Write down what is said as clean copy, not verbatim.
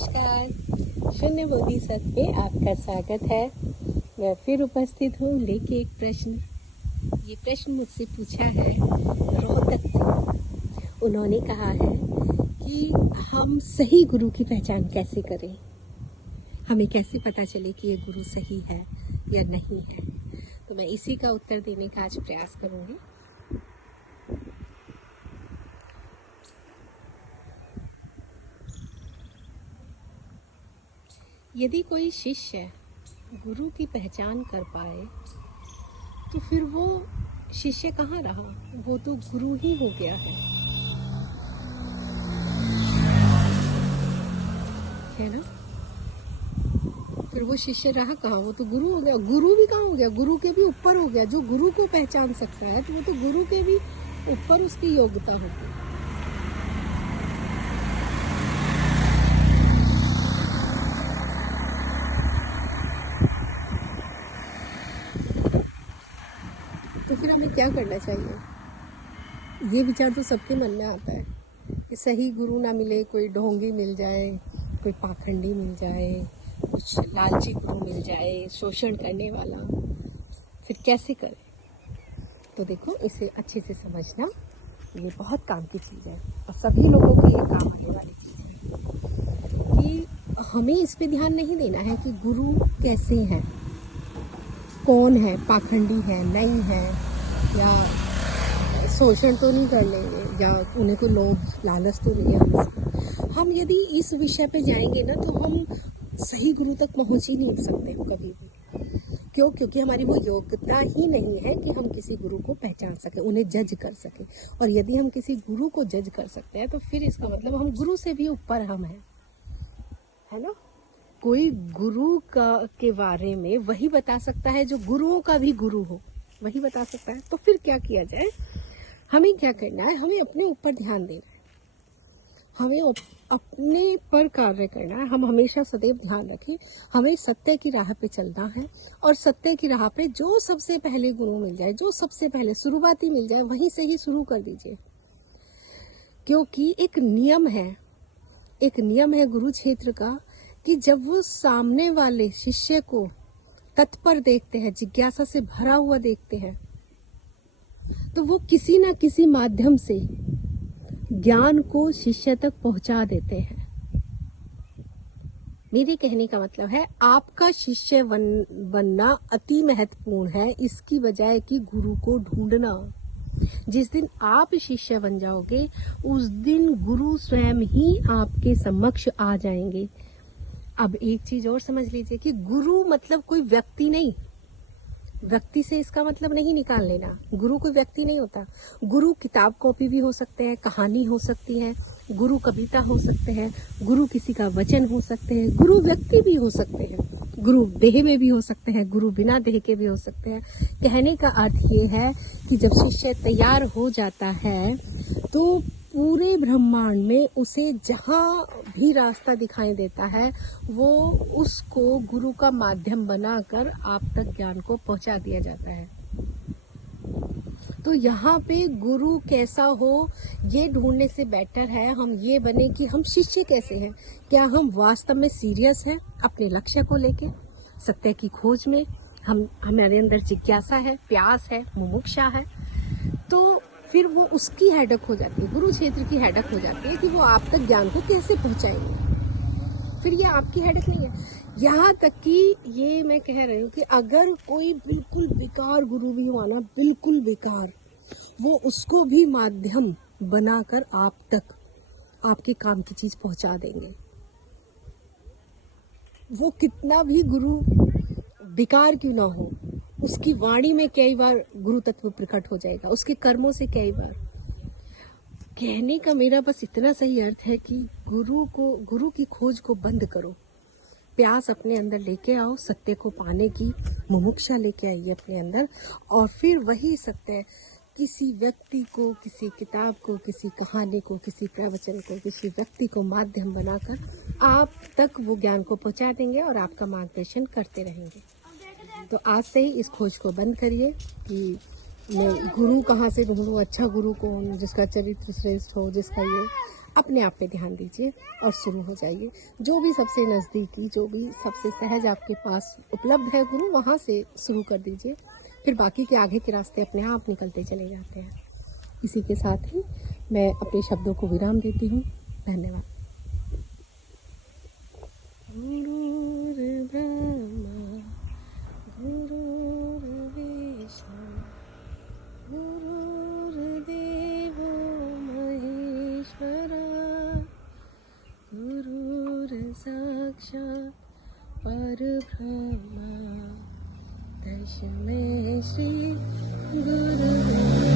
नमस्कार। शून्य बोधिसत्व पे आपका स्वागत है। मैं फिर उपस्थित हूँ लेके एक प्रश्न। ये प्रश्न मुझसे पूछा है रोहतक से। उन्होंने कहा है कि हम सही गुरु की पहचान कैसे करें, हमें कैसे पता चले कि ये गुरु सही है या नहीं है। तो मैं इसी का उत्तर देने का आज प्रयास करूँगी। यदि कोई शिष्य गुरु की पहचान कर पाए तो फिर वो शिष्य कहाँ रहा, वो तो गुरु ही हो गया है ना। फिर वो शिष्य रहा कहाँ, वो तो गुरु हो गया। गुरु भी कहाँ हो गया, गुरु के भी ऊपर हो गया। जो गुरु को पहचान सकता है तो वो तो गुरु के भी ऊपर उसकी योग्यता होगी। तो फिर हमें क्या करना चाहिए। ये विचार तो सबके मन में आता है कि सही गुरु ना मिले, कोई ढोंगी मिल जाए, कोई पाखंडी मिल जाए, कुछ लालची गुरु मिल जाए, शोषण करने वाला, फिर कैसे करें। तो देखो, इसे अच्छे से समझना, ये बहुत काम की चीज़ है और सभी लोगों को ये काम आने वाली चीज़ है कि हमें इस पे ध्यान नहीं देना है कि गुरु कैसे हैं, कौन है, पाखंडी है, नहीं है, या शोषण तो नहीं कर लेंगे, या उन्हें कोई लोभ लालच तो नहीं है। हम यदि इस विषय पे जाएंगे ना तो हम सही गुरु तक पहुंच ही नहीं सकते कभी भी। क्यों? क्योंकि हमारी वो योग्यता ही नहीं है कि हम किसी गुरु को पहचान सके, उन्हें जज कर सके। और यदि हम किसी गुरु को जज कर सकते हैं तो फिर इसका मतलब हम गुरु से भी ऊपर हम हैं, है ना। कोई गुरु के बारे में वही बता सकता है जो गुरुओं का भी गुरु हो, वही बता सकता है। तो फिर क्या किया जाए, हमें क्या करना है, हमें अपने ऊपर ध्यान देना है, हमें अपने पर कार्य करना है। हम हमेशा सदैव ध्यान रखें, हमें सत्य की राह पे चलना है और सत्य की राह पे जो सबसे पहले गुरु मिल जाए, जो सबसे पहले शुरुआती मिल जाए, वहीं से ही शुरू कर दीजिए। क्योंकि एक नियम है गुरु क्षेत्र का कि जब वो सामने वाले शिष्य को तत्पर देखते हैं, जिज्ञासा से भरा हुआ देखते हैं, तो वो किसी ना किसी माध्यम से ज्ञान को शिष्य तक पहुंचा देते हैं। मेरे कहने का मतलब है, आपका शिष्य बनना अति महत्वपूर्ण है, इसकी बजाय कि गुरु को ढूंढना। जिस दिन आप शिष्य बन जाओगे उस दिन गुरु स्वयं ही आपके समक्ष आ जाएंगे। अब एक चीज और समझ लीजिए कि गुरु मतलब कोई व्यक्ति नहीं। व्यक्ति से इसका मतलब नहीं निकाल लेना, गुरु कोई व्यक्ति नहीं होता। गुरु किताब कॉपी भी हो सकते हैं, कहानी हो सकती है, गुरु कविता हो सकते हैं, गुरु किसी का वचन हो सकते हैं, गुरु व्यक्ति भी हो सकते हैं, गुरु देह में भी हो सकते हैं, गुरु बिना देह के भी हो सकते हैं। कहने का अर्थ ये है कि जब शिष्य तैयार हो जाता है तो पूरे ब्रह्मांड में उसे जहाँ भी रास्ता दिखाई देता है वो उसको गुरु का माध्यम बनाकर आप तक ज्ञान को पहुंचा दिया जाता है। तो यहाँ पे गुरु कैसा हो ये ढूंढने से बेटर है हम ये बने कि हम शिष्य कैसे हैं। क्या हम वास्तव में सीरियस हैं अपने लक्ष्य को लेके, सत्य की खोज में, हमारे अंदर जिज्ञासा है, प्यास है, मुमुक्षा है। तो फिर वो उसकी हेडक हो जाती है, गुरु क्षेत्र की हेडक हो जाती है कि वो आप तक ज्ञान को कैसे पहुंचाएंगे। फिर ये आपकी हेडक नहीं है। यहाँ तक कि ये मैं कह रही हूँ कि अगर कोई बिल्कुल बेकार गुरु भी हुआ ना, बिल्कुल बेकार, वो उसको भी माध्यम बनाकर आप तक आपके काम की चीज पहुंचा देंगे। वो कितना भी गुरु बेकार क्यों ना हो, उसकी वाणी में कई बार गुरु तत्व प्रकट हो जाएगा, उसके कर्मों से कई बार। कहने का मेरा बस इतना सही अर्थ है कि गुरु की खोज को बंद करो, प्यास अपने अंदर लेके आओ, सत्य को पाने की मुमुक्षा लेके आइए अपने अंदर, और फिर वही सत्य किसी व्यक्ति को, किसी किताब को, किसी कहानी को, किसी प्रवचन को, किसी व्यक्ति को माध्यम बनाकर आप तक वो ज्ञान को पहुंचा देंगे और आपका मार्गदर्शन करते रहेंगे। तो आज से ही इस खोज को बंद करिए कि मैं गुरु कहाँ से ढूंढूं, अच्छा गुरु कौन, जिसका चरित्र श्रेष्ठ हो, जिसका ये अपने आप पे ध्यान दीजिए और शुरू हो जाइए। जो भी सबसे नज़दीकी, जो भी सबसे सहज आपके पास उपलब्ध है गुरु, वहाँ से शुरू कर दीजिए। फिर बाकी के आगे के रास्ते अपने आप निकलते चले जाते हैं। इसी के साथ ही मैं अपने शब्दों को विराम देती हूँ। धन्यवाद। गुरुर्ब्रह्मा गुरुर्विष्णु गुरुर्देवो महेश्वरा गुरुर्साक्षात् परब्रह्मा तस्मै श्री गुरुवे